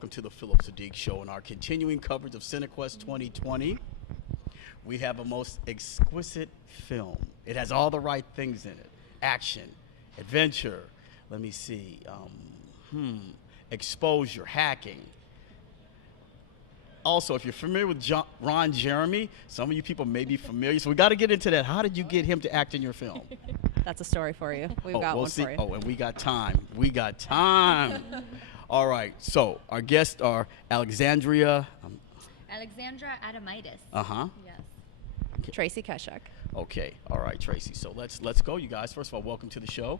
welcome to the Phillip Siddiq Show. In our continuing coverage of Cinequest 2020, we have a most exquisite film. It has all the right things in it. Action, adventure, let me see, exposure, hacking. Also, if you're familiar with Ron Jeremy, some of you people may be familiar, so we got to get into that. How did you get him to act in your film? That's a story for you. We've got we'll one see. for you. Oh, and we got time. We got time. All right, so our guests are Alexandra. Alexandra Adomaitis. Uh-huh. Yes. Tracy Keshek. Okay, all right, Tracy. So let's go, you guys. First of all, welcome to the show.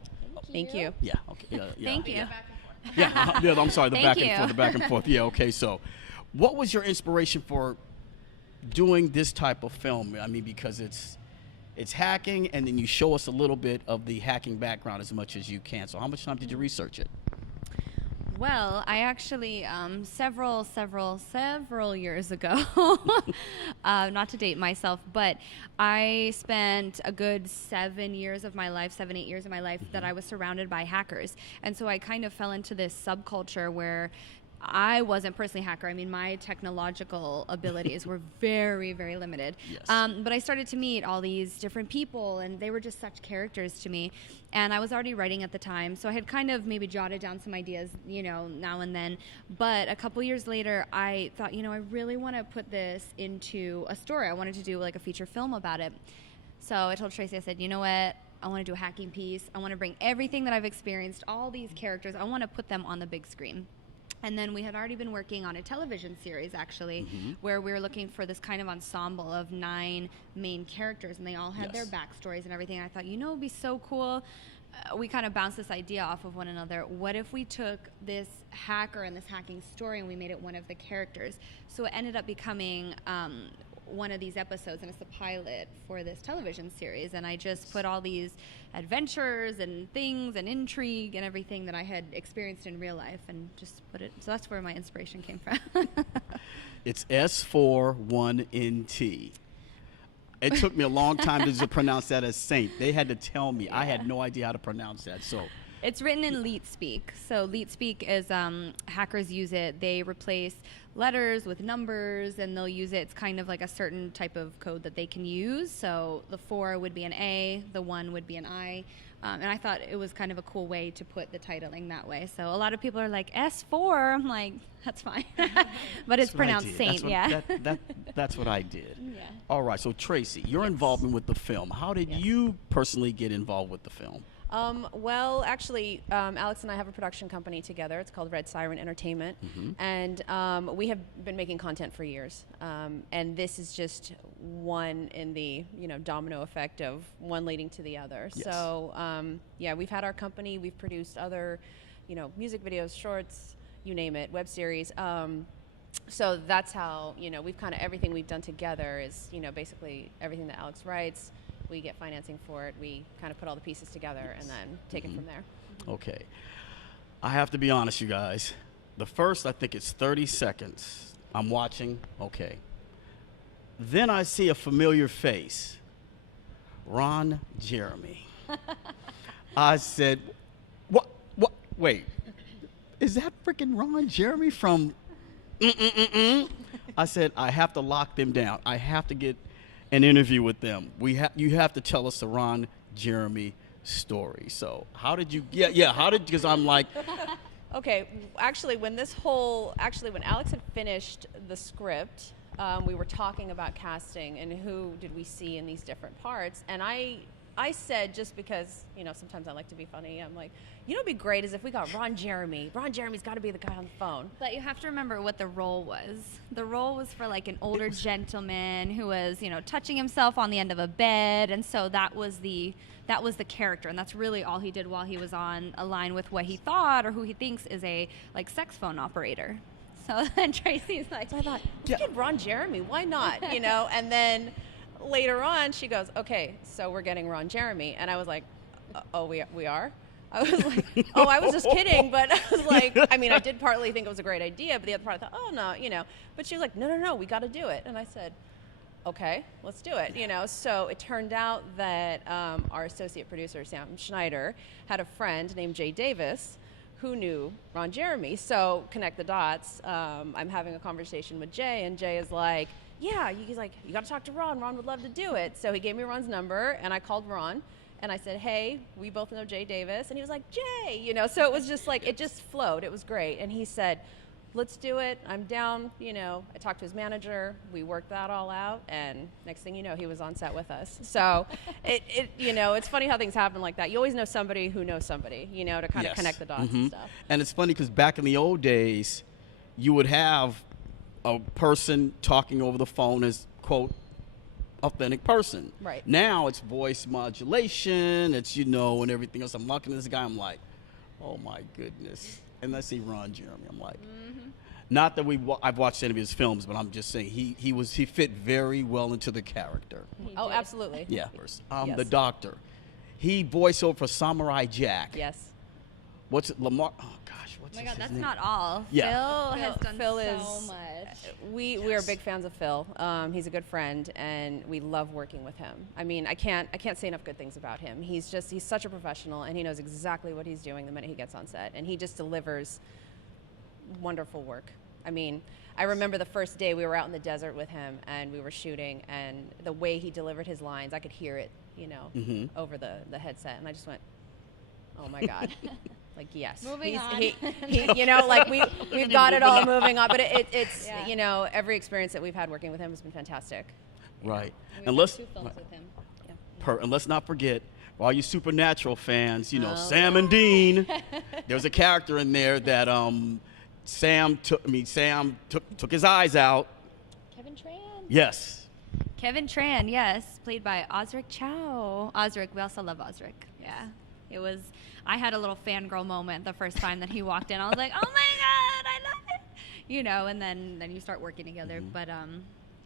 Thank you. Yeah, okay. Yeah, Thank you. yeah, I'm sorry, the Thank back and forth. Yeah, okay, so what was your inspiration for doing this type of film? I mean, because it's hacking, and then you show us a little bit of the hacking background as much as you can. So how much time did you research it? Well, I actually, several years ago, not to date myself, but I spent a good 7, 8 years of my life that I was surrounded by hackers. And so I kind of fell into this subculture where I wasn't personally a hacker. I mean, my technological abilities were very, very limited. Yes. But I started to meet all these different people, and they were just such characters to me. And I was already writing at the time, so I had kind of maybe jotted down some ideas, now and then. But a couple years later, I thought, I really want to put this into a story. I wanted to do like a feature film about it. So I told Tracy, I said, you know what? I want to do a hacking piece. I want to bring everything that I've experienced, all these characters, I want to put them on the big screen. And then we had already been working on a television series, actually, where we were looking for this kind of ensemble of 9 main characters, and they all had their backstories and everything. And I thought, it would be so cool. We kind of bounced this idea off of one another. What if we took this hacker and this hacking story and we made it one of the characters? So it ended up becoming one of these episodes, and it's the pilot for this television series. And I just put all these adventures and things and intrigue and everything that I had experienced in real life and just put it. So that's where my inspiration came from. It's S41NT. It took me a long time to pronounce that as Saint. They had to tell me. I had no idea how to pronounce that. So it's written in leet speak. So leet speak is hackers use it. They replace letters with numbers, and they'll use it. It's kind of like a certain type of code that they can use. So the 4 would be an A, the 1 would be an I. And I thought it was kind of a cool way to put the titling that way. So a lot of people are like, S4. I'm like, that's fine. But it's pronounced Saint, That's what I did. Yeah. All right, so Tracy, your involvement with the film. How did you personally get involved with the film? Well, actually, Alex and I have a production company together. It's called Siren Entertainment, and we have been making content for years. And this is just one in the domino effect of one leading to the other. Yes. So we've had our company. We've produced other, music videos, shorts, you name it, web series. So that's how we've kind of everything we've done together is basically everything that Alex writes. We get financing for it. We kind of put all the pieces together and then take it from there. Okay. I have to be honest, you guys. The first, I think it's 30 seconds. I'm watching. Okay. Then I see a familiar face. Ron Jeremy. I said, what, wait. Is that freaking Ron Jeremy from I said, I have to lock them down. I have to get an interview with them. You have to tell us the Ron Jeremy story. So how did you? Because I'm like. Okay, actually, when Alex had finished the script, we were talking about casting and who did we see in these different parts, and I said, just because sometimes I like to be funny, I'm like, it'd be great is if we got Ron Jeremy. Ron Jeremy's got to be the guy on the phone. But you have to remember what the role was. The role was for like an older gentleman who was, touching himself on the end of a bed, and so that was the character, and that's really all he did while he was on a line with what he thought or who he thinks is a sex phone operator. So then Tracy's like, so I thought, get Ron Jeremy, why not? And then later on she goes, okay, so we're getting Ron Jeremy, and I was like, oh, we are. I was like, oh, I was just kidding, but I was like, I mean, I did partly think it was a great idea, but the other part I thought, oh, no, But she was like, no, we got to do it. And I said, okay, let's do it, So it turned out that our associate producer, Sam Schneider, had a friend named Jay Davis who knew Ron Jeremy. So connect the dots. I'm having a conversation with Jay, and Jay is like, yeah, he's like, you got to talk to Ron. Ron would love to do it. So he gave me Ron's number, and I called Ron, and I said, hey, we both know Jay Davis. And he was like, Jay, you know, so it was just like, it just flowed. It was great. And he said, let's do it. I'm down. You know, I talked to his manager. We worked that all out. And next thing you know, he was on set with us. So you know, it's funny how things happen like that. You always know somebody who knows somebody, you know, to kind of connect the dots and stuff. And it's funny because back in the old days, you would have a person talking over the phone as, quote, authentic person. Right. Now it's voice modulation. It's, you know, and everything else. I'm looking at this guy. I'm like, oh, my goodness. And I see Ron Jeremy. I'm like, not that I've watched any of his films, but I'm just saying he fit very well into the character. Oh, absolutely. Yeah. Yes. The doctor. He voiced over for Samurai Jack. Yes. What's it, Lamar? Oh gosh, what's Oh my his God, that's name? not all. Yeah. Phil has done Phil so is- much. We are big fans of Phil. He's a good friend, and we love working with him. I mean, I can't say enough good things about him. He's such a professional, and he knows exactly what he's doing the minute he gets on set, and he just delivers wonderful work. I mean, I remember the first day we were out in the desert with him, and we were shooting, and the way he delivered his lines, I could hear it, you know, over the headset, and I just went, oh my God. Like, yes. Moving on. He, you know, like we've got it all moving on, but it's you know, every experience that we've had working with him has been fantastic. Right. We've And done let's 2 films with him. and let's not forget, for all you Supernatural fans, you know, Oh. Sam and Dean. There's a character in there that Sam took his eyes out. Kevin Tran. Yes. Kevin Tran, yes, played by Osric Chow. Osric, we also love Osric. Yeah. It was, I had a little fangirl moment the first time that he walked in. I was like, oh my God, I love it. You know, and then you start working together. But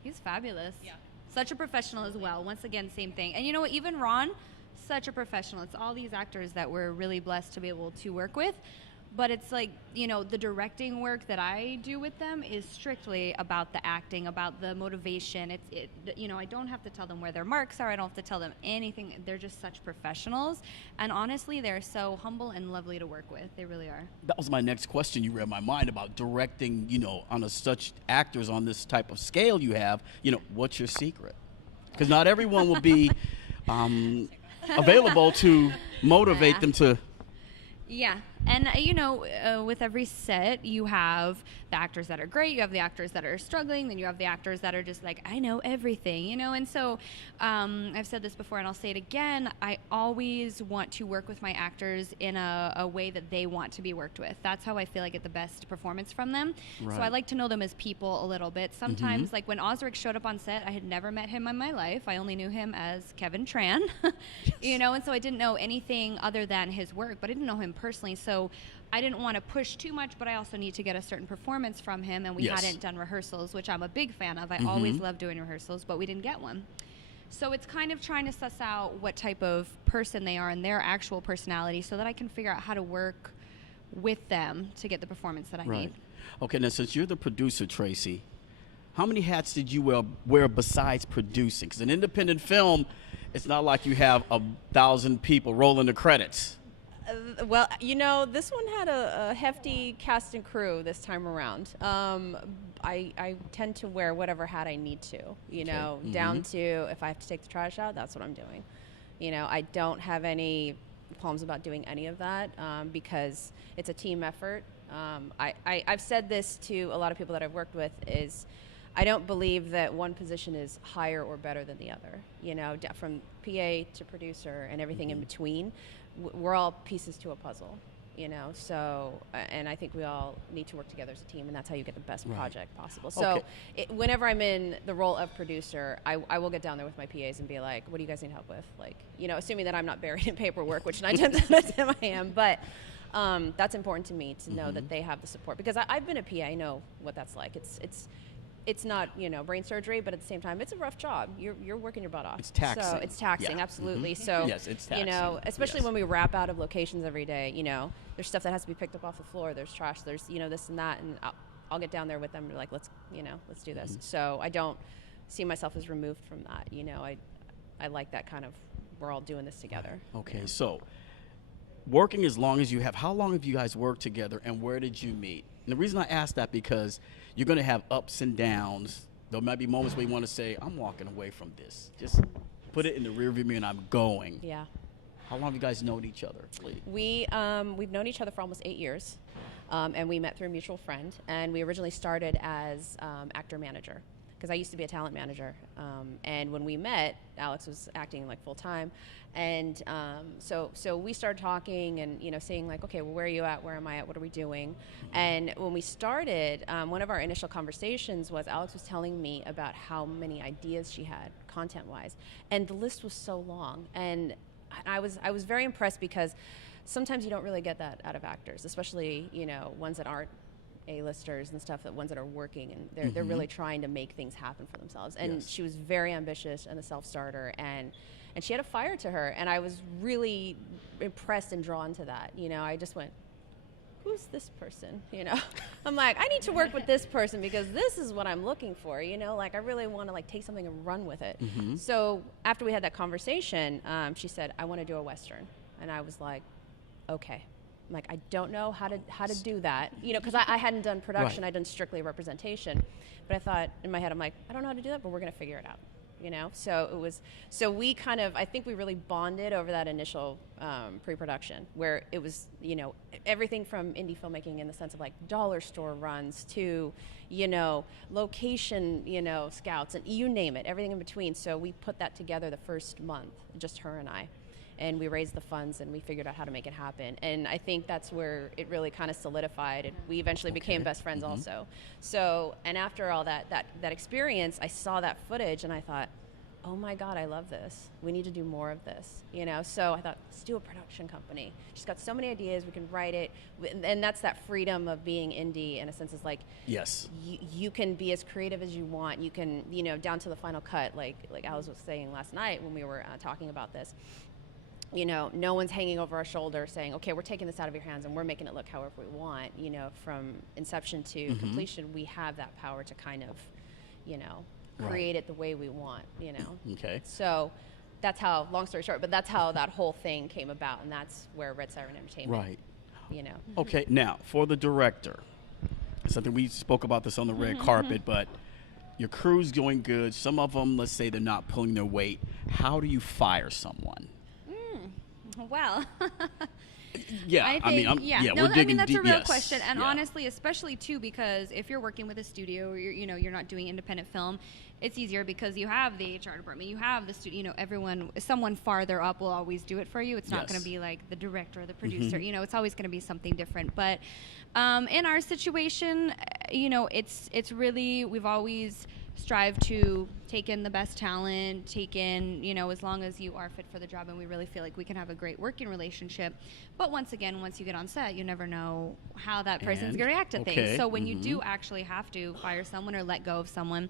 he's fabulous. Yeah. Such a professional as well. Once again, same thing. And you know what, even Ron, such a professional. It's all these actors that we're really blessed to be able to work with. But it's like, you know, the directing work that I do with them is strictly about the acting, about the motivation. You know, I don't have to tell them where their marks are. I don't have to tell them anything. They're just such professionals. And honestly, they're so humble and lovely to work with. They really are. That was my next question. You read my mind about directing, you know, on such actors on this type of scale you have. You know, what's your secret? Because not everyone will be available to motivate them to. Yeah. And, you know, with every set, you have the actors that are great, you have the actors that are struggling, then you have the actors that are just like, I know everything, you know? And so I've said this before and I'll say it again, I always want to work with my actors in a way that they want to be worked with. That's how I feel I get the best performance from them. Right. So I like to know them as people a little bit. Sometimes, like when Osric showed up on set, I had never met him in my life. I only knew him as Kevin Tran, you know? And so I didn't know anything other than his work, but I didn't know him personally. So I didn't want to push too much, but I also need to get a certain performance from him, and we hadn't done rehearsals, which I'm a big fan of. I always love doing rehearsals, but we didn't get one. So it's kind of trying to suss out what type of person they are and their actual personality so that I can figure out how to work with them to get the performance that I need. Okay, now since you're the producer, Tracy, how many hats did you wear besides producing? Because an independent film, it's not like you have 1,000 people rolling the credits. Well, you know, this one had a hefty cast and crew this time around. I tend to wear whatever hat I need to, you know, down to if I have to take the trash out, that's what I'm doing. You know, I don't have any qualms about doing any of that because it's a team effort. I've said this to a lot of people that I've worked with is I don't believe that one position is higher or better than the other, you know, from PA to producer and everything in between. We're all pieces to a puzzle, you know, so, and I think we all need to work together as a team, and that's how you get the best project possible. So whenever I'm in the role of producer, I will get down there with my PAs and be like, what do you guys need help with? Like, you know, assuming that I'm not buried in paperwork, which 9 times out of 10 I am, but that's important to me to know that they have the support, because I've been a PA, I know what that's like. It's not, you know, brain surgery, but at the same time, it's a rough job. You're working your butt off. It's taxing. So it's taxing, absolutely. So, yes, it's taxing. you know, especially when we wrap out of locations every day, you know, there's stuff that has to be picked up off the floor. There's trash. There's, you know, this and that. And I'll get down there with them and be like, let's do this. So I don't see myself as removed from that. You know, I like that kind of, we're all doing this together. Okay, so working as long as you have, how long have you guys worked together, and where did you meet? And the reason I ask that, because you're going to have ups and downs. There might be moments where you want to say, I'm walking away from this. Just put it in the rearview mirror and I'm going. Yeah. How long have you guys known each other, Lee? We've known each other for almost 8 years, and we met through a mutual friend. And we originally started as actor-manager, because I used to be a talent manager. And when we met, Alex was acting like full time, and so we started talking and seeing like, okay, well, where are you at? Where am I at? What are we doing? And when we started, one of our initial conversations was Alex was telling me about how many ideas she had content-wise, and the list was so long. And I was very impressed, because sometimes you don't really get that out of actors, especially ones that aren't A-listers and stuff, that ones that are working and they're really trying to make things happen for themselves. And she was very ambitious and a self-starter, and she had a fire to her, and I was really impressed and drawn to that. I just went, who's this person? I'm like, I need to work with this person, because this is what I'm looking for. Like, I really want to like take something and run with it. So after we had that conversation, she said, I want to do a Western. And I was like, okay. I'm like, I don't know how to do that, because I hadn't done production. Right. I'd done strictly representation. But I thought in my head, I'm like, I don't know how to do that, but we're going to figure it out. So we kind of, I think we really bonded over that initial pre-production, where it was, everything from indie filmmaking in the sense of like dollar store runs to, location, scouts, and you name it, everything in between. So we put that together the first month, just her and I. And we raised the funds and we figured out how to make it happen. And I think that's where it really kind of solidified. And we eventually became best friends also. So, and after all that experience, I saw that footage and I thought, oh my God, I love this. We need to do more of this, So I thought, let's do a production company. She's got so many ideas, we can write it. And that's that freedom of being indie in a sense. Is like, yes, you can be as creative as you want. You can, down to the final cut, like Alice was saying last night when we were talking about this. No one's hanging over our shoulder saying, okay, we're taking this out of your hands and we're making it look however we want. From inception to completion, we have that power to kind of, create it the way we want, Okay. So that's how, long story short, but that's how that whole thing came about, and that's where Red Siren Entertainment, Right. Okay, now, for the director, something we spoke about this on the red carpet, but your crew's going good. Some of them, let's say they're not pulling their weight. How do you fire someone? Well, yeah, we're digging that's deep. a real question, and honestly, especially too, because if you're working with a studio, or you're not doing independent film, it's easier because you have the HR department, you have the studio. Someone farther up will always do it for you. It's not going to be like the director or the producer. It's always going to be something different. But in our situation, it's really, we've always strive to take in the best talent, take in, as long as you are fit for the job, and we really feel like we can have a great working relationship. But once again, once you get on set, you never know how that person's going to react to things. So when you do actually have to fire someone or let go of someone,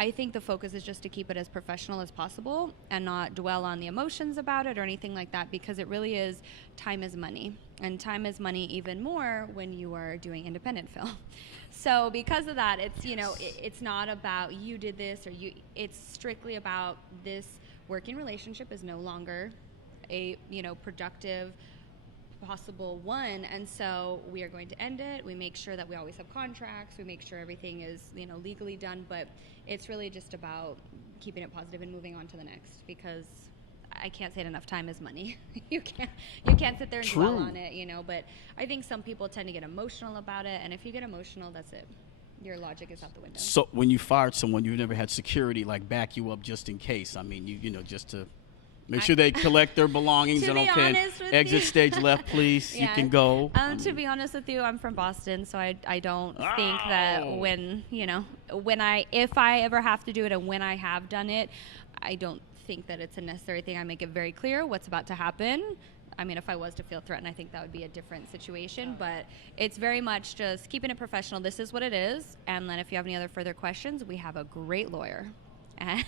I think the focus is just to keep it as professional as possible and not dwell on the emotions about it or anything like that, because it really is, time is money. And time is money even more when you are doing independent film. So because of that, it's, it's not about you did this or you, it's strictly about this working relationship is no longer a, productive possible one, and so we are going to end it. We make sure that we always have contracts, we make sure everything is legally done, but it's really just about keeping it positive and moving on to the next, because I can't say it enough, time is money. you can't sit there and dwell on it, but I think some people tend to get emotional about it, and if you get emotional, that's it, your logic is out the window. So when you fired someone, you've never had security like back you up just in case? I mean, just to make sure they collect their belongings and exit stage left, please. You can go. To be honest with you, I'm from Boston, so I don't think that if I ever have to do it and when I have done it, I don't think that it's a necessary thing. I make it very clear what's about to happen. I mean, if I was to feel threatened, I think that would be a different situation, but it's very much just keeping it professional. This is what it is, and then if you have any other further questions, we have a great lawyer. And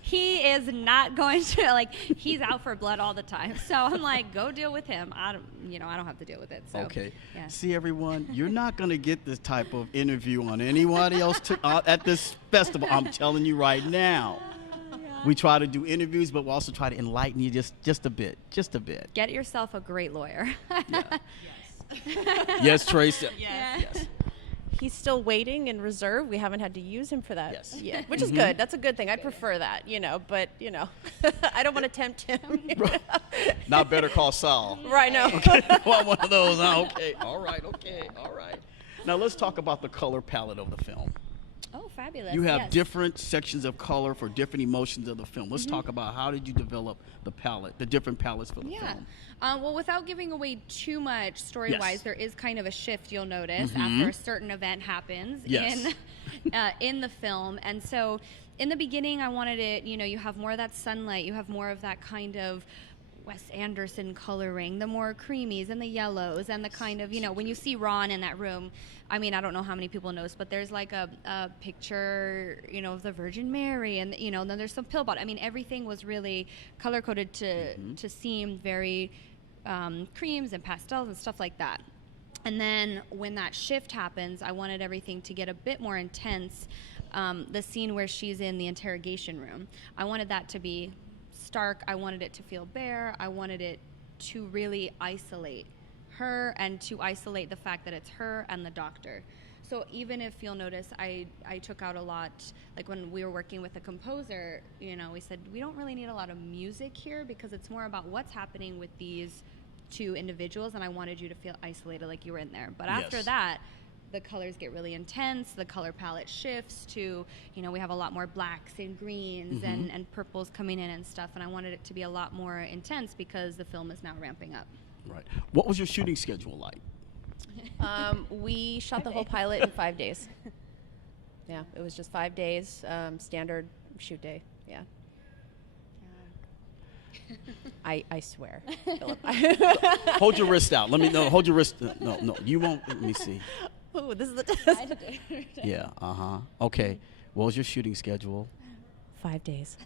he is not going to, he's out for blood all the time. So I'm like, go deal with him. I don't have to deal with it. So, okay. Yeah. See, everyone, you're not going to get this type of interview on anybody else at this festival. I'm telling you right now. We try to do interviews, but we also try to enlighten you just a bit. Get yourself a great lawyer. Yeah. Yes, Tracy. Yes. He's still waiting in reserve. We haven't had to use him for that Yes. yet, which is good. That's a good thing. I prefer that, but I don't want to tempt him. Not Better Call Saul. Right, no. Well, one of those. Okay. All right. Now let's talk about the color palette of the film. Oh, fabulous. You have yes. different sections of color for different emotions of the film. Let's talk about how did you develop the palette, the different palettes for the film. Well, without giving away too much story-wise, Yes. there is kind of a shift you'll notice after a certain event happens Yes. in the film. And so in the beginning, I wanted it, you have more of that sunlight, you have more of that kind of Wes Anderson coloring, the more creamies and the yellows and the kind of, when you see Ron in that room, I mean, I don't know how many people knows, but there's like a picture, of the Virgin Mary and, then there's some pill bottle. I mean, everything was really color coded to seem very creams and pastels and stuff like that. And then when that shift happens, I wanted everything to get a bit more intense. The scene where she's in the interrogation room, I wanted that to be stark. I wanted it to feel bare. I wanted it to really isolate her and to isolate the fact that it's her and the doctor. So even if you'll notice, I took out a lot, like when we were working with a composer, we said, we don't really need a lot of music here because it's more about what's happening with these two individuals, and I wanted you to feel isolated like you were in there. But after that, the colors get really intense, the color palette shifts to, we have a lot more blacks and greens and purples coming in and stuff, and I wanted it to be a lot more intense because the film is now ramping up. Right. What was your shooting schedule like? We shot the whole pilot in 5 days. Yeah, it was just 5 days, standard shoot day. Yeah. I swear, Phillip. Hold your wrist out. Let me know. Hold your wrist. No, you won't. Let me see. Ooh, this is the test. Yeah. Okay. What was your shooting schedule? 5 days.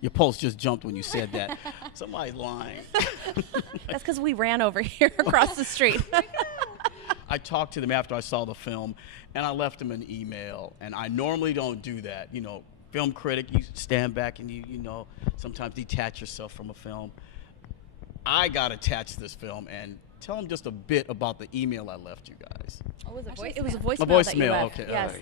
Your pulse just jumped when you said that. Somebody's lying. That's because we ran over here across the street. I talked to them after I saw the film, and I left them an email. And I normally don't do that. Film critic, you stand back and you sometimes detach yourself from a film. I got attached to this film, and tell them just a bit about the email I left you guys. Oh, it was a voice. It was a voicemail. A voicemail, that you left. okay, Yes,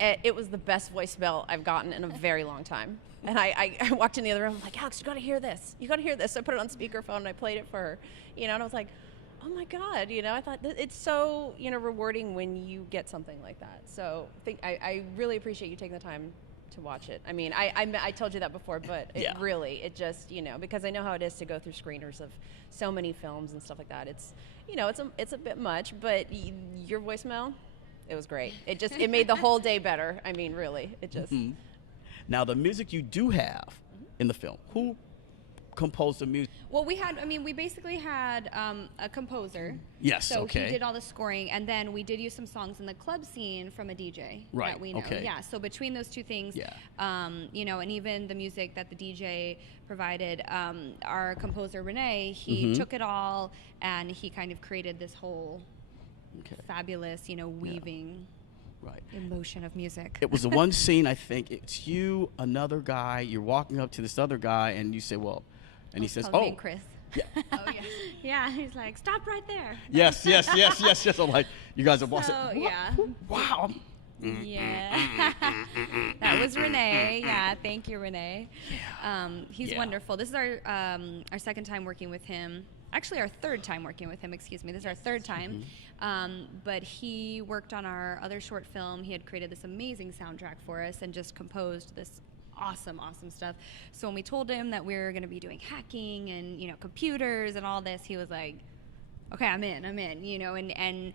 all it was the best voicemail I've gotten in a very long time. And I walked in the other room, I'm like, Alex, you got to hear this. You got to hear this. So I put it on speakerphone and I played it for her. And I was like, oh my God, I thought it's so, rewarding when you get something like that. So I really appreciate you taking the time to watch it. I mean, I told you that before, but it just, because I know how it is to go through screeners of so many films and stuff like that. It's, it's a bit much, but your voicemail, it was great. It made the whole day better. I mean, really, it just. Now, the music you do have in the film, who composed the music? Well, we basically had a composer. Yes, so okay. he did all the scoring, and then we did use some songs in the club scene from a DJ Right, that we know. okay. Yeah, so between those two things, Yeah. and even the music that the DJ provided, our composer, Renee, he took it all, and he kind of created this whole fabulous, weaving emotion of music. It was the one scene, I think, it's you, another guy, you're walking up to this other guy, and you say, well, and he says, Called me oh. Chris. Yeah. Oh, yes. Yeah, he's like, stop right there. Yes. I'm like, you guys are bossing. So, yeah. Wow. Yeah. That was Renee. Yeah, thank you, Renee. He's Yeah. wonderful. This is our second time working with him. Actually, our third time working with him, excuse me. This is our third time. But he worked on our other short film. He had created this amazing soundtrack for us and just composed this awesome stuff. So when we told him that we were going to be doing hacking and, computers and all this, he was like, okay, I'm in, and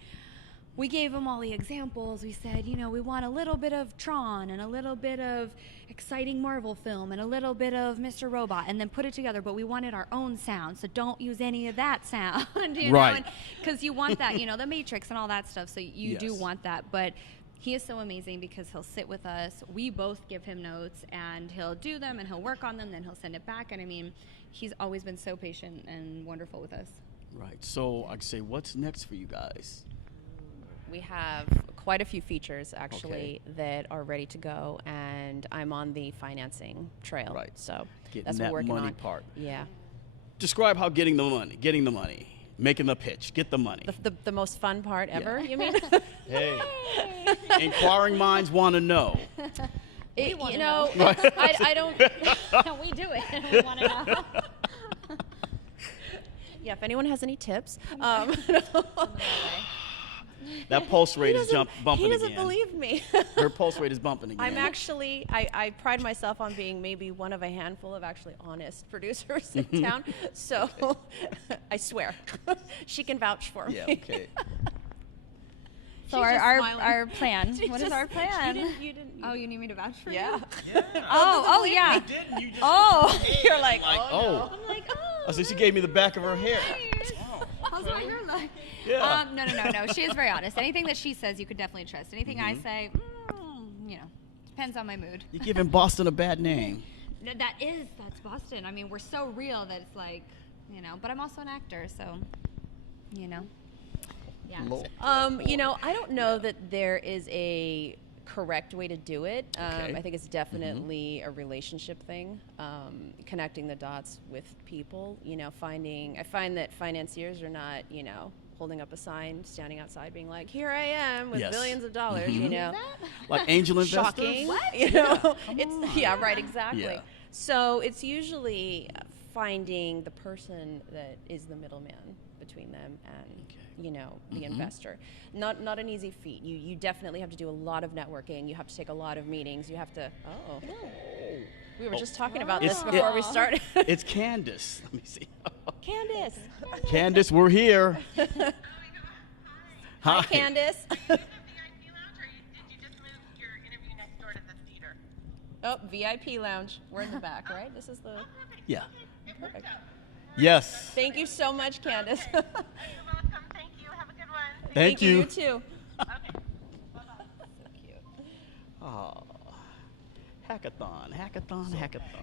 we gave him all the examples. We said, we want a little bit of Tron and a little bit of exciting Marvel film and a little bit of Mr. Robot, and then put it together. But we wanted our own sound, so don't use any of that sound, Right. Because you want that, the Matrix and all that stuff. So you do Yes. want that, but. He is so amazing because he'll sit with us. We both give him notes, and he'll do them, and he'll work on them, then he'll send it back. And I mean, he's always been so patient and wonderful with us. Right. So I'd say, what's next for you guys? We have quite a few features actually that are ready to go, and I'm on the financing trail. Right. So Getting that's that what we're working money on. part. Yeah. Describe how getting the money, making the pitch, get the money. The most fun part ever, you mean? Hey, inquiring minds want to know. You know, I don't. We do it. We want to know. Yeah, if anyone has any tips. That pulse rate is bumping He doesn't again. believe me. Her pulse rate is bumping again. I'm actually, I pride myself on being maybe one of a handful of actually honest producers in town. So I swear, she can vouch for me. Yeah, okay. So She's just our smiling. plan. She What is just- our plan? You didn't. Oh, you need me to vouch for Yeah. you? Oh, yeah. You didn't. You just Oh, You're like, like, oh, I'm like, Oh, so she gave me the back of her hair. how's my hair look? Yeah. No. She is very honest. Anything that she says, you could definitely trust. Anything I say, depends on my mood. You're giving Boston a bad name. No, that's Boston. I mean, we're so real that it's like, but I'm also an actor, so, yeah. Lord. I don't know that there is a correct way to do it. Okay. I think it's definitely a relationship thing, connecting the dots with people. I find that financiers are not, holding up a sign, standing outside, being like, "Here I am with Yes. billions of dollars." Like angel investors? Shocking. What? It's yeah, right, exactly. Yeah. So it's usually finding the person that is the middleman between them and the investor. Not an easy feat. You definitely have to do a lot of networking. You have to take a lot of meetings. You have to. Oh, we were just talking about this before we started. It's Candace. Let me see. Candace. Candace, we're here. Hi, Candace. Oh, VIP lounge. We're in the back, right? This is the. Yeah. Perfect. Yes. Thank you so much, Candace. You're welcome. Thank you. Have a good one. Thank you. You too. Okay. So cute. Oh. Hackathon.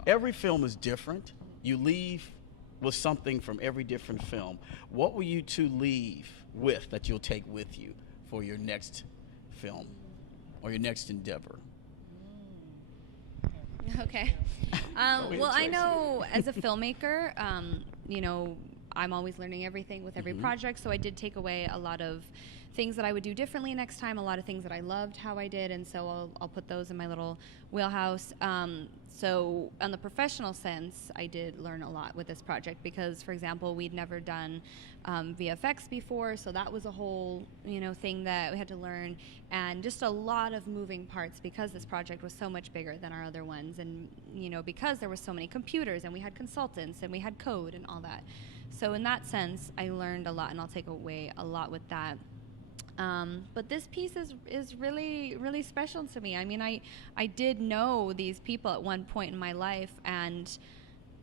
Every film is different. You leave with something from every different film. What will you two leave with that you'll take with you for your next film or your next endeavor? Okay. Well, I know as a filmmaker, I'm always learning everything with every project. So I did take away a lot of things that I would do differently next time, a lot of things that I loved how I did, and so I'll put those in my little wheelhouse. So on the professional sense, I did learn a lot with this project because, for example, we'd never done VFX before, so that was a whole thing that we had to learn, and just a lot of moving parts because this project was so much bigger than our other ones, and because there were so many computers and we had consultants and we had code and all that. So in that sense, I learned a lot, and I'll take away a lot with that. But this piece is really, really special to me. I mean, I did know these people at one point in my life, and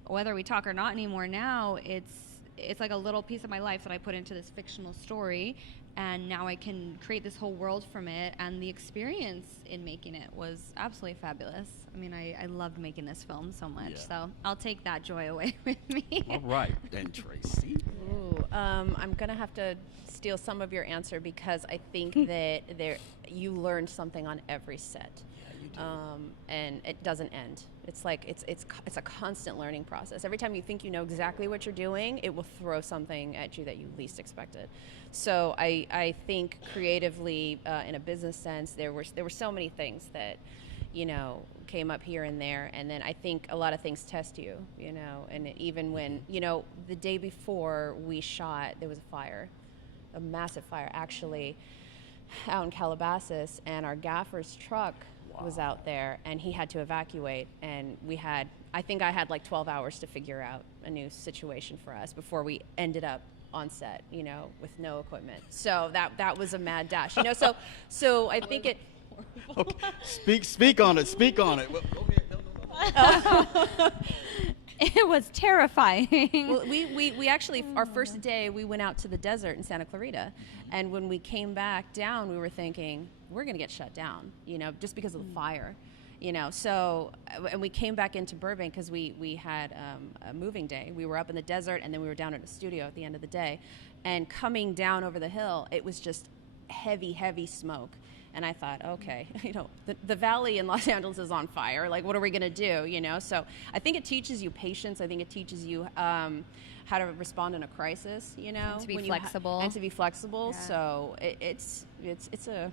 whether we talk or not anymore now, it's like a little piece of my life that I put into this fictional story, and now I can create this whole world from it, and the experience in making it was absolutely fabulous. I mean, I loved making this film so much, so I'll take that joy away with me. All right, then, Tracy. Ooh, I'm gonna have to steal some of your answer because I think that you learned something on every set. Yeah, you do. And it doesn't end. It's like it's a constant learning process. Every time you think you know exactly what you're doing, it will throw something at you that you least expected. So I think creatively, in a business sense, there were so many things that came up here and there, and then I think a lot of things test you, and even when the day before we shot, there was a fire, a massive fire actually, out in Calabasas, and our gaffer's truck was out there, and he had to evacuate, and I think I had like 12 hours to figure out a new situation for us before we ended up on set, with no equipment. So that was a mad dash, so I think it. Okay. Speak on it. It was terrifying. Well, we actually, our first day, we went out to the desert in Santa Clarita, and when we came back down, we were thinking, we're going to get shut down, just because of the fire, so, and we came back into Burbank because we had a moving day. We were up in the desert, and then we were down at the studio at the end of the day, and coming down over the hill, it was just heavy smoke. And I thought, okay, you know, the valley in Los Angeles is on fire. Like, what are we going to do, you know? So I think it teaches you patience. I think it teaches you how to respond in a crisis, you know? And to be when flexible. and to be flexible. Yeah. So it's a...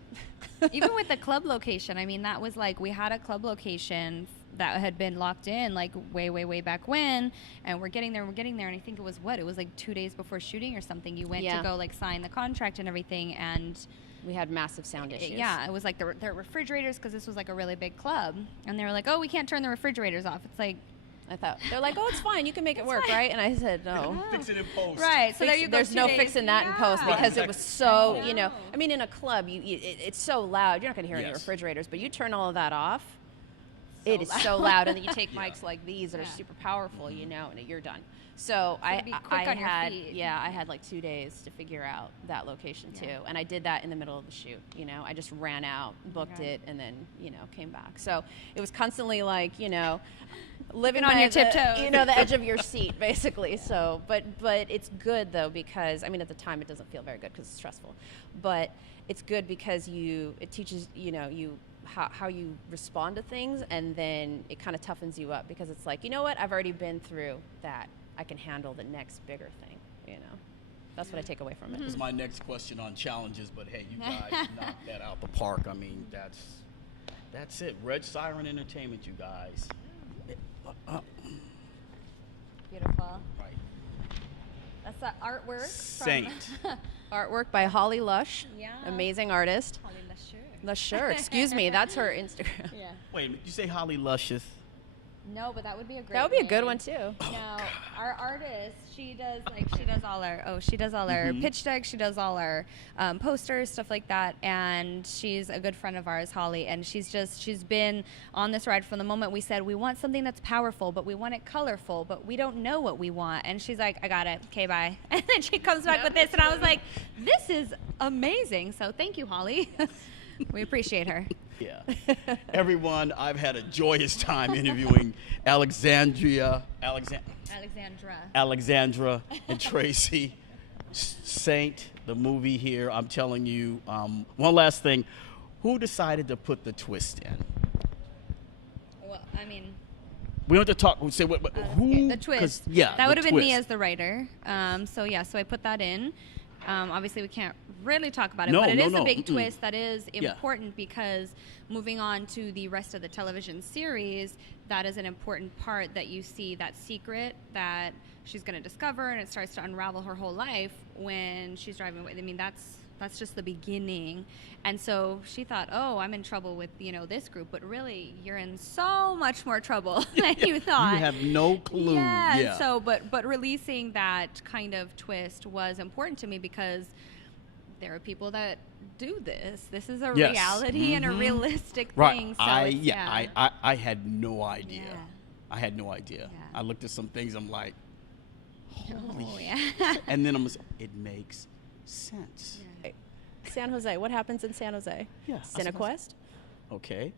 Even with the club location, I mean, that was like, we had a club location that had been locked in like way back when, and we're getting there, and I think it was like 2 days before shooting or something. You went to go like sign the contract and everything, and we had massive sound issues. Yeah, it was like the refrigerators, because this was like a really big club, and they were like, oh, we can't turn the refrigerators off. It's like, I thought, they're like, oh, it's fine, you can make it work, right? And I said, no. Fix it in post. right, so there you go. There's 2 no days. fixing that in post Right, because it exactly. was so, you know, I mean, in a club, it's so loud, you're not going to hear any Yes. refrigerators, but you turn all of that off, it is loud. so loud, and then you take Yeah. mics like these that are Yeah. super powerful, you know, and you're done. So to be quick on your had, feet. I had like 2 days to figure out that location too, and I did that in the middle of the shoot. You know, I just ran out, booked Okay. it, and then came back. So it was constantly like living on by your the- tiptoes. the edge of your seat, basically. So, but it's good though, because I mean, at the time it doesn't feel very good because it's stressful, but it's good because it teaches you how you respond to things, and then it kind of toughens you up, because it's like, you know what, I've already been through that. I can handle the next bigger thing. That's what I take away from it. That was my next question on challenges, but hey, you guys knocked that out the park. I mean, that's it. Red Siren Entertainment, you guys. Beautiful. Right. That's the artwork. Saint. Artwork by Holly Lush, Yeah. amazing artist. Holly Lusher. Lusher, excuse me, that's her Instagram. Yeah. Wait, did you say Holly Luscious? No, but that would be a great. That would be a good name. one too. No, our artist, she does all our pitch decks, she does all our posters, stuff like that, and she's a good friend of ours, Holly, and she's been on this ride from the moment we said we want something that's powerful, but we want it colorful, but we don't know what we want, and she's like, I got it, okay, bye, and then she comes back with this, and I was like, this is amazing, so thank you, Holly. We appreciate her. Yeah. Everyone, I've had a joyous time interviewing Alexandra and Tracy. Saint, the movie here. I'm telling you, one last thing. Who decided to put the twist in? Well, I mean, We want to talk. Say who? the twist. 'Cause, yeah, that the would have been me twist. as the writer. So I put that in. Obviously, we can't really talk about it, No, but it no, is a no. big Mm-mm. twist that is Yeah. important, because moving on to the rest of the television series, that is an important part, that you see that secret that she's going to discover, and it starts to unravel her whole life when she's driving away. I mean, that's just the beginning. And so she thought, oh, I'm in trouble with this group, but really you're in so much more trouble than you thought. You have no clue. Yeah. Yeah. So, but releasing that kind of twist was important to me, because there are people that do this. This is a Yes. reality and a Mhm. realistic Right. thing. So I had no idea. Yeah. I had no idea. Yeah. I looked at some things. I'm like, holy Oh, shit. yeah. And then it makes sense. Yeah. San Jose, what happens in San Jose? Yeah. Cinequest? Okay.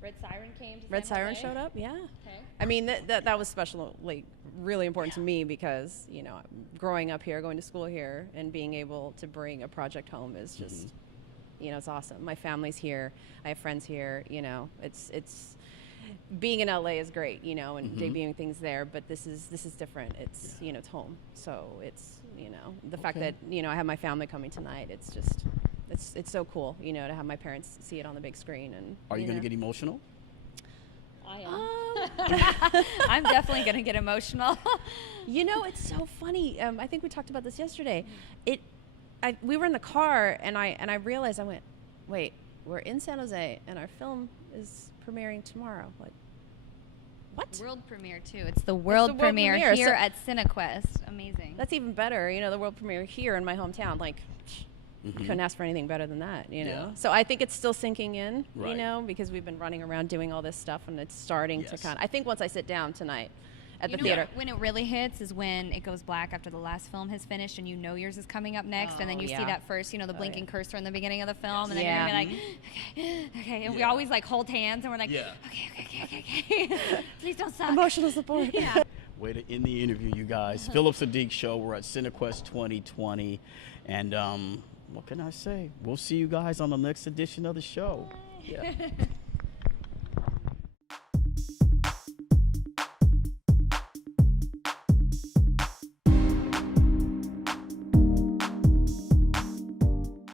Red Siren came to Red San Siren Jose? showed up? Yeah. Okay. I mean, that was special, like really important to me, because, growing up here, going to school here, and being able to bring a project home is just, it's awesome. My family's here. I have friends here. It's being in LA is great, and debuting things there, but this is different. It's, it's home. So it's, the fact that, I have my family coming tonight, it's just, it's so cool, to have my parents see it on the big screen. And Are you going to get emotional? I am. I'm definitely going to get emotional. It's so funny. I think we talked about this yesterday. We were in the car, and I realized, I went, wait, we're in San Jose, and our film is premiering tomorrow. Like, what? World premiere too. It's the world premiere premiere, here so- at Cinequest. Amazing. That's even better. The world premiere here in my hometown. Like, couldn't ask for anything better than that. Yeah. So I think it's still sinking in. Right. Because we've been running around doing all this stuff, and it's starting to Yes. kind of. I think once I sit down tonight at the know theater. when it really hits is when it goes black after the last film has finished, and yours is coming up next, and then Oh, you see yeah. that first, the blinking cursor in the beginning of the film, and then Yeah. you're gonna be like, okay, and we Yeah. always like hold hands, and we're like, Yeah. okay, please don't suck. Emotional support. Yeah. Way to end the interview, you guys. Phillip Siddiq Show. We're at Cinequest 2020. And what can I say? We'll see you guys on the next edition of the show. Yeah.